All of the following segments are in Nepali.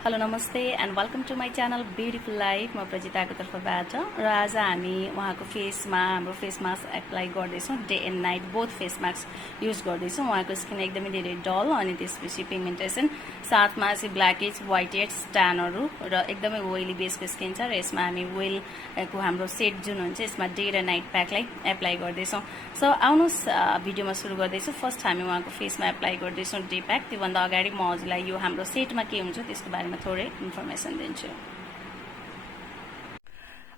हेलो नमस्ते and welcome to my channel beautiful life. म प्रजिताको तर्फबाट र आज हामी उहाँको फेसमा हाम्रो फेस मास्क एप्लाई गर्दैछौँ। Day and night both face mask use गर्दैछौँ। उहाँको स्किन एकदमै धेरै डल अनि त्यसपछि पिगमेन्टेसन, साथमा चाहिँ ब्ल्याक हेड्स, व्हाइट हेड्स, ट्यानहरू र एकदमै ओइली बेसको स्किन छ। र यसमा हामी वेलको हाम्रो सेट जुन हुन्छ यसमा डे र नाइट प्याकलाई एप्लाई गर्दैछौँ। सो आउनुहोस् भिडियोमा सुरु गर्दैछु। फर्स्ट हामी उहाँको फेसमा एप्लाई गर्दैछौँ डे प्याक। त्योभन्दा अगाडि म हजुरलाई यो हाम्रो सेटमा के हुन्छ त्यसको बारेमा थोरै इन्फर्मेसन दिन्छु।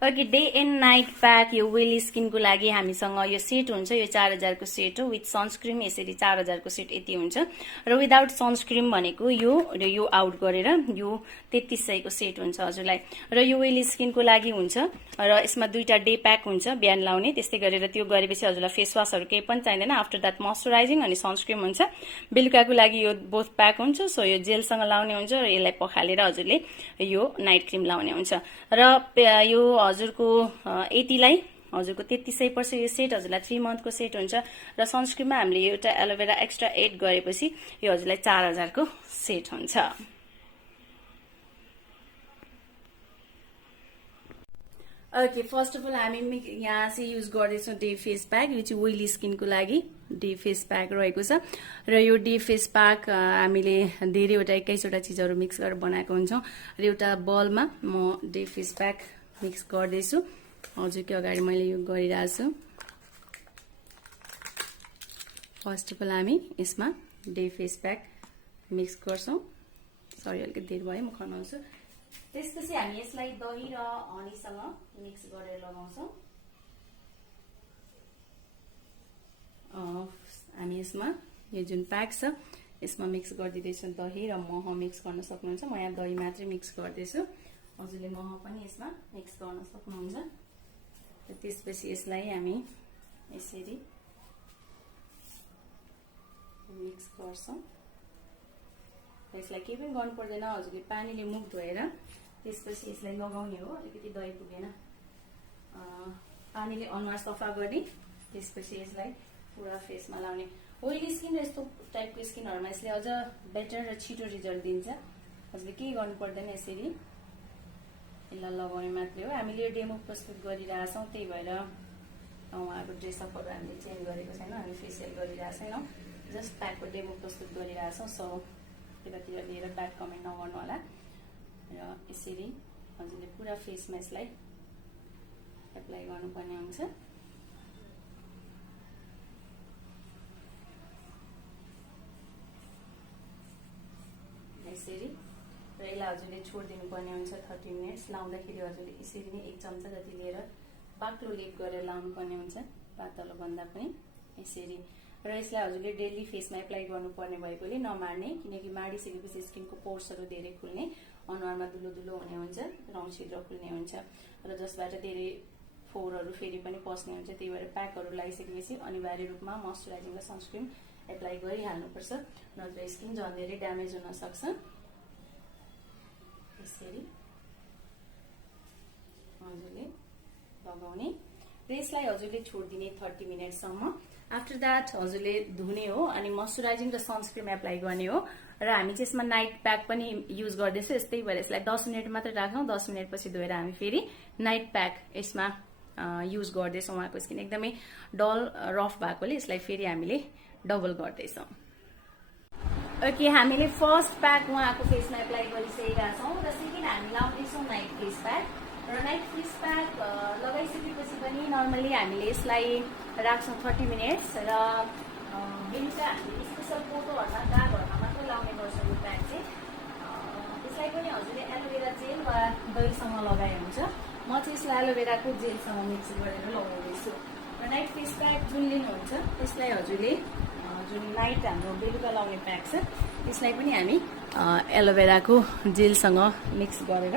Okay, day and night pack यो वेली स्किनको लागि हामीसँग यो सेट हुन्छ। यो 4000 को सेट हो। विथ सनस्क्रिम यसरी 4000 को सेट यति हुन्छ। र विदाउट सनस्क्रिम भनेको यो आउट गरेर यो 3300 को सेट हुन्छ हजुरलाई। र यो वेली स्किनको लागि हुन्छ। र यसमा दुईटा डे प्याक हुन्छ बिहान लाउने। त्यस्तै गरेर त्यो गरेपछि हजुरलाई फेस वासहरू केही पनि चाहिँदैन। आफ्टर द्याट मोइस्चराइजिङ अनि सनस्क्रिम हुन्छ। बेलुकाको लागि यो बोथ प्याक हुन्छ। सो यो जेलसँग लाउने हुन्छ र यसलाई पखालेर हजुरले यो नाइट क्रिम लाउने हुन्छ। र यो हजुरको 80लाई हजुरको 3300 पर्छ यो सेट। हजुरलाई 3 मन्थको सेट हुन्छ। र सनस्क्रिममा हामीले एउटा एलोभेरा एक्स्ट्रा एड गरेपछि यो हजुरलाई 4000 को सेट हुन्छ। ओके, फर्स्ट अफ अल हामी यहाँ चाहिँ युज गर्दैछौँ डे फेस प्याक। यो चाहिँ ओइली स्किनको लागि डे फेस प्याक रहेको छ। र यो डे फेस प्याक हामीले धेरैवटा 21वटा चिजहरू मिक्स गरेर बनाएको हुन्छौँ। र एउटा बलमा म डे फेस प्याक मिक्स गर्दैछु। हजुरकै अगाडि मैले यो गरिरहेको छु। फर्स्ट अफ अल हामी यसमा डे फेस प्याक मिक्स गर्छौँ। सरी अलिकति धेरै भयो, म खनाउँछु। त्यसपछि हामी यसलाई दही र हनीसँग मिक्स गरेर लगाउँछौँ। हामी यसमा यो जुन प्याक छ यसमा मिक्स गरिदिँदैछौँ। दही र मह मिक्स गर्न सक्नुहुन्छ। म यहाँ दही मात्रै मिक्स गर्दैछु। हजुरले मह पनि यसमा मिक्स गर्न सक्नुहुन्छ। र त्यसपछि यसलाई हामी यसरी मिक्स गर्छौँ। यसलाई केही पनि गर्नु पर्दैन। हजुरले पानीले मुख धोएर त्यसपछि यसलाई लगाउने हो। अलिकति दही पुगेन, पानीले अनुहार सफा गरी त्यसपछि यसलाई पुरा फेसमा लाउने। ओइली स्किन र यस्तो टाइपको स्किनहरूमा यसले अझ बेटर र छिटो रिजल्ट दिन्छ। हजुरले केही गर्नु पर्दैन, यसरी यसलाई लगाउने मात्रै हो। हामीले यो डेमो प्रस्तुत गरिरहेछौँ, त्यही भएर उहाँको ड्रेसअपहरू हामीले चेन्ज गरेको छैन। हामी फेसियल गरिरहेको छैनौँ, जस्ट प्याकको डेमो प्रस्तुत गरिरहेछौँ। सो त्यतातिर लिएर ब्याड कमेन्ट नगर्नु होला। र यसरी हजुरले पुरा फेसमा यसलाई एप्लाई गर्नुपर्ने हुन्छ। यसरी र यसलाई हजुरले छोडिदिनु पर्ने हुन्छ 30 मिनट्स। लाउँदाखेरि हजुरले यसरी नै 1 चम्चा जति लिएर बाक्लो लेप गरेर लाउनु पर्ने हुन्छ, पातलो भन्दा पनि यसरी। र यसलाई हजुरले डेली फेसमा एप्लाई गर्नुपर्ने भएकोले नमार्ने, किनकि माडिसकेपछि स्किनको पोर्सहरू धेरै खुल्ने, अनुहारमा दुलो दुलो हुने हुन्छ, रौँ छिद्र खुल्ने हुन्छ र जसबाट धेरै फोहोरहरू फेरि पनि पस्ने हुन्छ। त्यही भएर प्याकहरू लगाइसकेपछि अनिवार्य रूपमा मोइस्चराइजिङ र सनस्क्रिम एप्लाई गरिहाल्नुपर्छ, नत्र स्किन झन् धेरै ड्यामेज हुन सक्छ। यसरी हजुरले लगाउने र यसलाई हजुरले छोडिदिने 30 मिनटसम्म। आफ्टर द्याट हजुरले धुने हो अनि मोइस्चराइजिङ र सनस्क्रिम एप्लाई गर्ने हो। र हामी चाहिँ यसमा नाइट प्याक पनि युज गर्दैछौँ। यस्तै भएर यसलाई 10 मिनट मात्रै राखौँ। 10 मिनटपछि धोएर हामी फेरि नाइट प्याक यसमा युज गर्दैछौँ। उहाँको स्किन एकदमै डल रफ भएकोले यसलाई फेरि हामीले डबल गर्दैछौँ। ओके, हामीले फर्स्ट प्याक उहाँको फेसमा एप्लाई गरिसकेका छौँ। र सेकेन्ड हामी लाउँदैछौँ नाइट फेस प्याक। र नाइट फेस प्याक लगाइसकेपछि पनि नर्मली हामीले यसलाई राख्छौँ 30 मिनट्स। र बेलुका हामीले स्पेसल फोटोहरूमा दागहरूमा मात्रै लाउने गर्छौँ यो प्याक चाहिँ। यसलाई पनि हजुरले एलोभेरा जेल वा दहीसँग लगाए हुन्छ। म चाहिँ यसलाई एलोभेराको जेलसँग मिक्स गरेर लगाउँदैछु। र नाइट फेस प्याक जुन लिनुहुन्छ त्यसलाई हजुरले जुन नाइट हाम्रो बेलुका लाउने प्याक छ त्यसलाई पनि हामी एलोभेराको जेलसँग मिक्स गरेर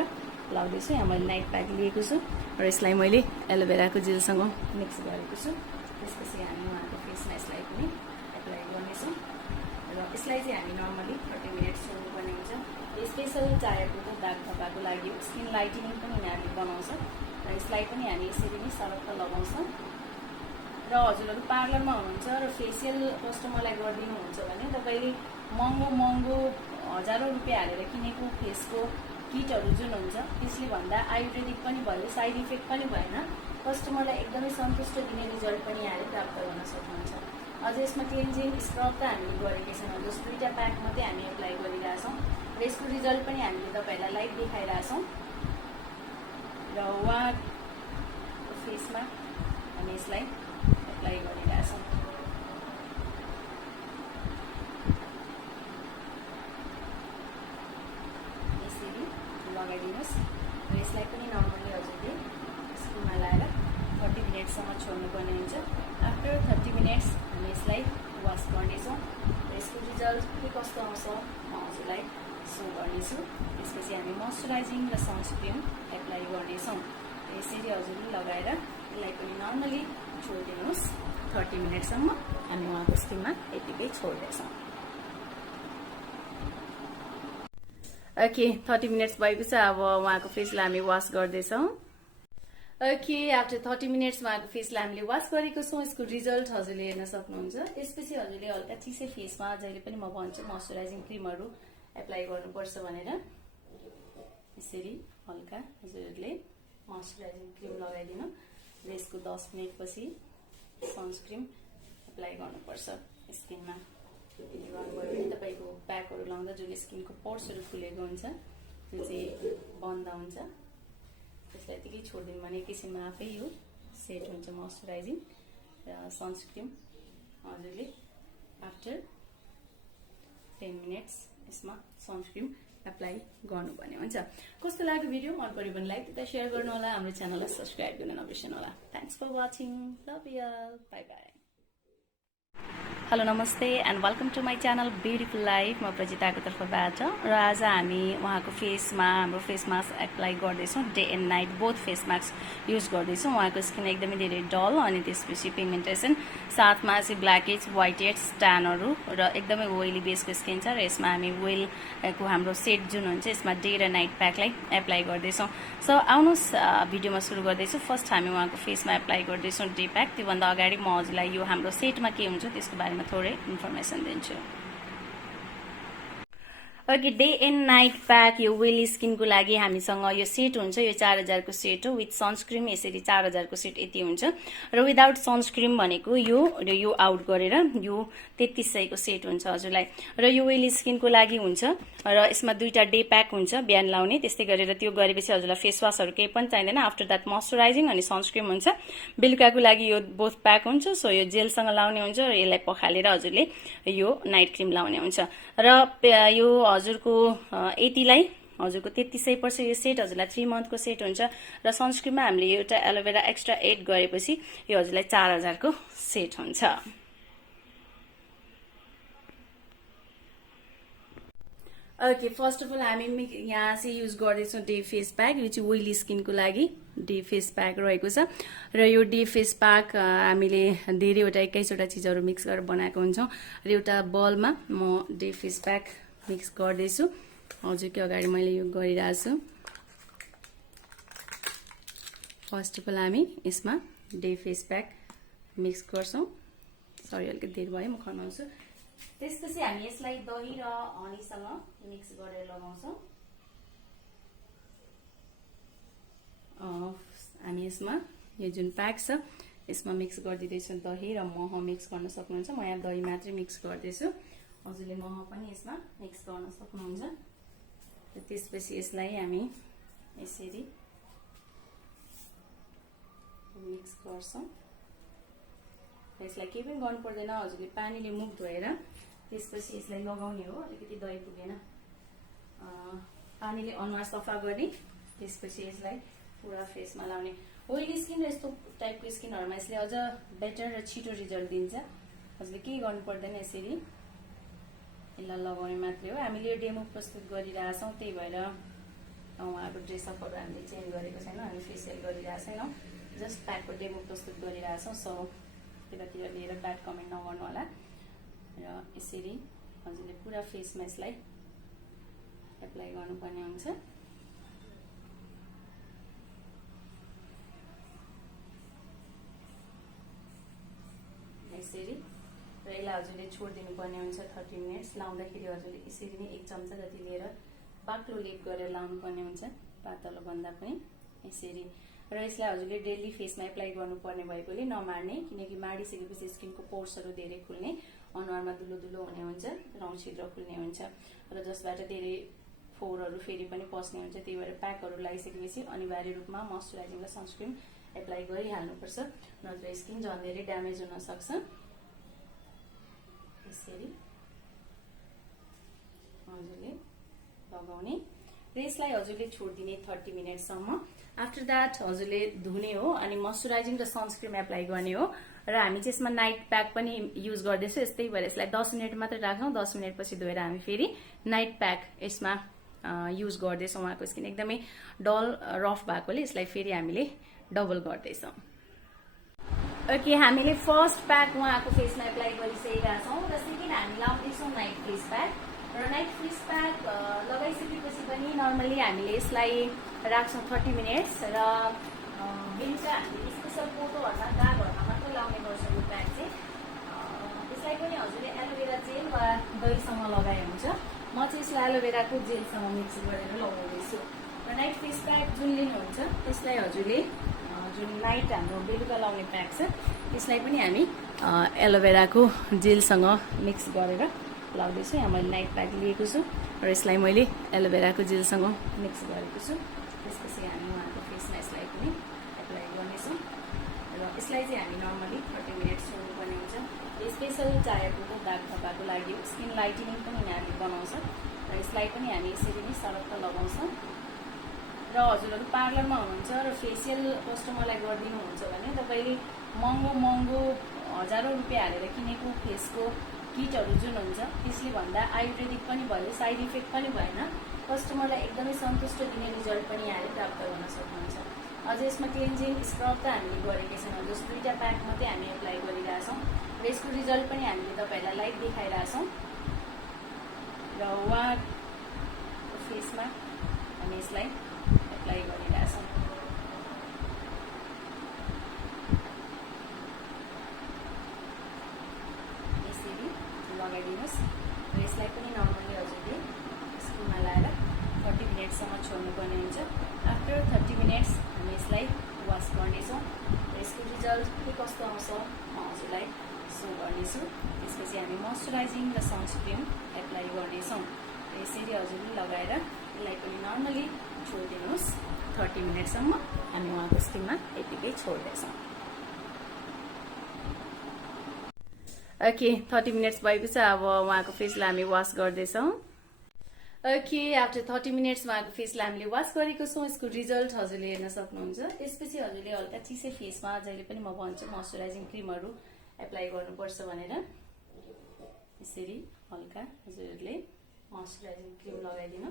लाउँदैछु। यहाँ मैले नाइट प्याक लिएको छु र यसलाई मैले एलोभेराको जेलसँग मिक्स गरेको छु। त्यसपछि हामी उहाँको फेसमा यसलाई पनि एप्लाई गर्नेछौँ। र यसलाई चाहिँ हामी नर्मली 30 मिनट्स छोड्नुपर्ने हुन्छ। स्पेसल चाहिएको त दाग धब्बाको लागि स्किन लाइटनिङ पनि यिनीहरूले बनाउँछ। र यसलाई पनि हामी यसरी नै सरक्क लगाउँछौँ। र हजुरहरू पार्लरमा हुनुहुन्छ र फेसियल कस्टमरलाई गरिदिनुहुन्छ भने तपाईँले महँगो हजारौं रुपियाँ हालेर किनेको फेसको किटहरू जुन हुन्छ त्यसले भन्दा आयुर्वेदिक पनि भयो, साइड इफेक्ट पनि भएन, कस्टमरलाई एकदमै सन्तुष्ट दिने रिजल्ट पनि यहाँले प्राप्त गर्न सक्नुहुन्छ। अझ यसमा क्लिन्जिङ स्क्रब त हामीले गरेकै छैनौँ, जस्ट 2टा प्याक मात्रै हामी एप्लाई गरिरहेछौँ र यसको रिजल्ट पनि हामीले तपाईँहरूलाई लाइभ देखाइरहेछौँ र उहाँको फेसमा हामी यसलाई एप्लाई गरिरहेछौँ। यसरी लगाइदिनुहोस् र यसलाई पनि नर्मली हजुरले स्किनमा लगाएर 30 मिनटसम्म छोड्नुपर्ने हुन्छ। आफ्टर 30 मिनट्स हामी यसलाई वास गर्नेछौँ र यसको रिजल्ट के कस्तो आउँछ म हजुरलाई सो गर्नेछु। त्यसपछि हामी मोइस्चराइजिङ र सनस्क्रिन एप्लाई गर्नेछौँ। यसरी हजुरले लगाएर यसलाई पनि नर्मली छोडिदिनुहोस् 30 मिनटसम्म। हामी उहाँको स्किनमा यतिकै छोड्दैछौँ। ओके, 30 मिनट्स भएको छ। अब उहाँको फेसलाई हामी वास गर्दैछौँ। ओके, आफ्टर 30 मिनट्स उहाँको फेसलाई हामीले वास गरेको छौँ। यसको रिजल्ट हजुरले हेर्न सक्नुहुन्छ। त्यसपछि हजुरले हल्का चिसै फेसमा जहिले पनि म भन्छु मोइस्चराइजिङ क्रिमहरू एप्लाई गर्नुपर्छ भनेर। यसरी हल्का हजुरहरूले मोइस्चराइजिङ क्रिम लगाइदिनु र यसको 10 मिनटपछि सनस्क्रिन एप्लाई गर्नुपर्छ स्किनमा। त्यसले गर्नुभयो भने तपाईँको प्याकहरू लाउँदा जसले स्किनको पोर्सहरू खुलेको हुन्छ त्यो चाहिँ बन्द हुन्छ। त्यसलाई यतिकै छोडिदिनु भने एकैछिनमा आफै यो सेट हुन्छ मोइस्चराइजिङ र सनस्क्रिन। हजुरले आफ्टर 10 मिनट्स यसमा सनस्क्रिन एप्लाई गर्नुपर्ने हुन्छ। कस्तो लाग्यो भिडियो? मन पर्यो भने लाइक तथा सेयर गर्नु होला। हाम्रो च्यानललाई सब्सक्राइब गर्न नबिर्सनु होला। Thanks for watching. Love you all. Bye bye. Hello नमस्ते and welcome to my channel beautiful life. म प्रजिताको तर्फबाट र आज हामी उहाँको फेसमा हाम्रो फेस मास्क एप्लाई गर्दैछौँ। Day and night both face mask use गर्दैछौँ। उहाँको स्किन एकदमै धेरै डल अनि त्यसपछि पिगमेन्टेसन, साथमा चाहिँ ब्ल्याक हेड्स, व्हाइट हेड्स, ट्यानहरू र एकदमै ओइली बेसको स्किन छ। र यसमा हामी वेलको हाम्रो सेट जुन हुन्छ यसमा डे र नाइट प्याकलाई एप्लाई गर्दैछौँ। सो आउनुहोस् भिडियोमा सुरु गर्दैछु। फर्स्ट हामी उहाँको फेसमा एप्लाई गर्दैछौँ डे प्याक। त्योभन्दा अगाडि म हजुरलाई यो हाम्रो सेटमा के हुन्छ त्यसको बारेमा थोरै इन्फर्मेसन दिन्छु। Okay, day and night pack यो वेली स्किनको लागि हामीसँग यो सेट हुन्छ। यो 4000 को सेट हो विथ सनस्क्रिन। यसरी 4000 को सेट यति हुन्छ र विदाउट सनस्क्रिन भनेको यो आउट गरेर यो 3300 को सेट हुन्छ हजुरलाई। र यो वेली स्किनको लागि हुन्छ र यसमा 2टा डे प्याक हुन्छ बिहान लाउने। त्यस्तै गरेर त्यो गरेपछि हजुरलाई फेस वासहरू केही पनि चाहिँदैन। आफ्टर द्याट मोइस्चराइजिङ अनि सनस्क्रिन हुन्छ। बेलुकाको लागि यो बोथ प्याक हुन्छ। सो यो जेलसँग लाउने हुन्छ र यसलाई पखालेर हजुरले यो नाइट क्रिम लाउने हुन्छ। र यो हजुरको यतिलाई हजुरको 3300 पर्छ यो सेट। हजुरलाई 3 मन्थको सेट हुन्छ र सनस्क्रिनमा हामीले एउटा एलोभेरा एक्स्ट्रा एड गरेपछि यो हजुरलाई 4000 को सेट हुन्छ। ओके, फर्स्ट अफ अल हामी यहाँ चाहिँ युज गर्दैछौँ डे फेस प्याक। यो चाहिँ ओइली स्किनको लागि डे फेस प्याक रहेको छ र यो डे फेस प्याक हामीले धेरैवटा 21वटा चिजहरू मिक्स गरेर बनाएको हुन्छौँ र एउटा बलमा म डे फेस प्याक मिक्स गर्दैछु। हजुरकै अगाडि मैले यो गरिरहेको छु। फर्स्ट अफ अल हामी यसमा डे फेस प्याक मिक्स गर्छौँ। सरी अलिकति धेरै भयो, म खनाउँछु। त्यसपछि हामी यसलाई दही र हनीसँग मिक्स गरेर लगाउँछौँ। हामी यसमा यो जुन प्याक छ यसमा मिक्स गरिदिँदैछु। दही र मह मिक्स गर्न सक्नुहुन्छ। म यहाँ दही मात्रै मिक्स गर्दैछु। हजुरले मह पनि यसमा मिक्स गर्न सक्नुहुन्छ। र त्यसपछि यसलाई हामी यसरी मिक्स गर्छौँ। यसलाई केही पनि गर्नु पर्दैन। हजुरले पानीले मुख धोएर त्यसपछि यसलाई लगाउने हो। अलिकति दही पुगेन, पानीले अनुहार सफा गर्ने, त्यसपछि यसलाई पुरा फेसमा लाउने। ओइली स्किन र यस्तो टाइपको स्किनहरूमा यसले अझ बेटर र छिटो रिजल्ट दिन्छ। हजुरले केही गर्नु पर्दैन, यसरी यसलाई लगाउने मात्रै हो। हामीले यो डेमो प्रस्तुत गरिरहेछौँ, त्यही भएर उहाँको ड्रेसअपहरू हामीले चेन्ज गरेको छैनौँ, हामी फेसियल गरिरहेको छैनौँ, जस्ट प्याकको डेमो प्रस्तुत गरिरहेछौँ। सो यतातिर लिएर ब्याड कमेन्ट नगर्नु होला। र यसरी हजुरले पुरा फेसमा यसलाई एप्लाई गर्नुपर्ने हुन्छ। यसरी र यसलाई हजुरले छोडिदिनु पर्ने हुन्छ 30 मिनट्स। लाउँदाखेरि हजुरले यसरी नै 1 चम्चा जति लिएर बाक्लो लेप गरेर लाउनु पर्ने हुन्छ, पातलो भन्दा पनि यसरी। र यसलाई हजुरले डेली फेसमा एप्लाई गर्नुपर्ने भएकोले नमार्ने, किनकि माडिसकेपछि स्किनको पोर्सहरू धेरै खुल्ने, अनुहारमा दुलो दुलो हुने हुन्छ, रौँ छिद्र खुल्ने हुन्छ र जसबाट धेरै फोहोरहरू फेरि पनि पस्ने हुन्छ। त्यही भएर प्याकहरू लगाइसकेपछि अनिवार्य रूपमा मोइस्चराइजिङ र सनस्क्रिन एप्लाई गरिहाल्नुपर्छ, नत्र स्किन झन् धेरै ड्यामेज हुन सक्छ। यसरी हजुरले लगाउने र यसलाई हजुरले छोडिदिने 30 मिनटसम्म। आफ्टर द्याट हजुरले धुने हो अनि मोइस्चराइजिङ र सनस्क्रिन एप्लाई गर्ने हो। र हामी चाहिँ यसमा नाइट प्याक पनि युज गर्दैछौँ, यस्तै भएर यसलाई 10 मिनट मात्रै राखौँ। 10 मिनटपछि धोएर हामी फेरि नाइट प्याक यसमा युज गर्दैछौँ। उहाँको स्किन एकदमै डल रफ भएकोले यसलाई फेरि हामीले डबल गर्दैछौँ। ओके, हामीले फर्स्ट प्याक उहाँको फेसमा एप्लाई गरिसकेका छौँ र सेकेन्ड हामी लाउँदैछौँ नाइट फेस प्याक। र नाइट फेस प्याक लगाइसकेपछि पनि नर्मली हामीले यसलाई राख्छौँ 30 मिनट्स र बिहान चाहिँ हामीले स्पेसल फोटोहरूमा दागहरूमा मात्रै लाउने गर्छौँ यो प्याक चाहिँ। यसलाई पनि हजुरले एलोभेरा जेल वा दहीसँग लगाए हुन्छ। म चाहिँ यसलाई एलोभेराको जेलसँग मिक्स गरेर लगाउँदैछु। र नाइट फेस प्याक जुन लिनुहुन्छ त्यसलाई हजुरले जुन नाइट हाम्रो बेलुका लाउने प्याक छ त्यसलाई पनि हामी एलोभेराको जेलसँग मिक्स गरेर लाउँदैछु। यहाँ मैले नाइट प्याक लिएको छु र यसलाई मैले एलोभेराको जेलसँग मिक्स गरेको छु। त्यसपछि हामी उहाँको फेसमा यसलाई पनि एप्लाई गर्नेछौँ र यसलाई चाहिँ हामी नर्मली 30 मिनट्स छोड्नुपर्ने हुन्छ। स्पेसल चाहेको दाग थपाको लागि स्किन लाइटनिङ पनि यिनीहरूले बनाउँछ र यसलाई पनि हामी यसरी नै सरक्क लगाउँछौँ। र हजुरहरू पार्लरमा हुनुहुन्छ र फेसियल कस्टमरलाई गरिदिनुहुन्छ भने तपाईँले महँगो हजारौँ रुपियाँ हालेर किनेको फेसको किटहरू जुन हुन्छ त्यसले भन्दा आयुर्वेदिक पनि भयो, साइड इफेक्ट पनि भएन, कस्टमरलाई एकदमै सन्तुष्ट दिने रिजल्ट पनि यहाँले प्राप्त गर्न सक्नुहुन्छ। अझ यसमा क्लिन्जिङ स्क्रब त हामीले गरेकै छैनौँ, जस्ट 2टा प्याक मात्रै हामी एप्लाई गरिरहेछौँ र यसको रिजल्ट पनि हामीले तपाईँहरूलाई लाइभ देखाइरहेछौँ। र उहाँको फेसमा हामी यसलाई एप्लाई गरिरहेछौँ। यसरी लगाइदिनुहोस् र यसलाई पनि नर्मली हजुरले स्किनमा लगाएर 30 मिनटसम्म छोड्नुपर्ने हुन्छ। आफ्टर 30 मिनट्स हामी यसलाई वास गर्नेछौँ र यसको रिजल्ट के कस्तो आउँछ म हजुरलाई सो गर्नेछु। त्यसपछि हामी मोइस्चराइजिङ र सनस्क्रिन एप्लाई गर्नेछौँ। यसरी हजुरले लगाएर यसलाई पनि नर्मली छोडिदिनुहोस् 30 मिनटसम्म। हामी उहाँको स्किनमा यतिकै छोड्दैछौँ। ओके, 30 मिनट्स भएपछि अब उहाँको फेसलाई हामी वास गर्दैछौँ। ओके, आफ्टर 30 मिनट्स उहाँको फेसलाई हामीले वास गरेको छौँ। यसको रिजल्ट हजुरले हेर्न सक्नुहुन्छ। त्यसपछि हजुरले हल्का चिसै फेसमा जहिले पनि म भन्छु मोइस्चराइजिङ क्रिमहरू एप्लाई गर्नुपर्छ भनेर। यसरी हल्का हजुरहरूले मोइस्चराइजिङ क्रिम लगाइदिनु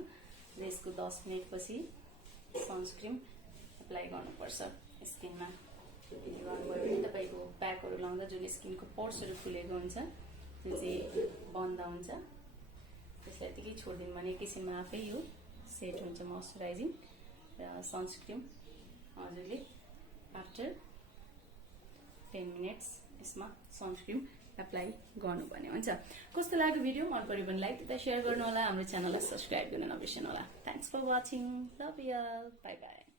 र यसको 10 मिनटपछि सनस्क्रिन एप्लाई गर्नुपर्छ स्किनमा। त्यसले गर्नुभयो भने तपाईँको प्याकहरू लाउँदा जुन स्किनको पोर्सहरू फुलेको हुन्छ त्यो चाहिँ बन्द हुन्छ। त्यसलाई यतिकै छोडिदिनु भने एकैछिनमा आफै यो सेट हुन्छ मोइस्चराइजिङ र सनस्क्रिन। हजुरले आफ्टर 10 मिनट्स यसमा सनस्क्रिन एप्लाई गर्नुपर्ने हुन्छ। कस्तो लाग्यो भिडियो? मन पर्यो भने लाइक तथा सेयर गर्नु होला, हाम्रो च्यानललाई सब्सक्राइब गर्न नबिर्सनु होला। Thanks for watching, love you, bye by.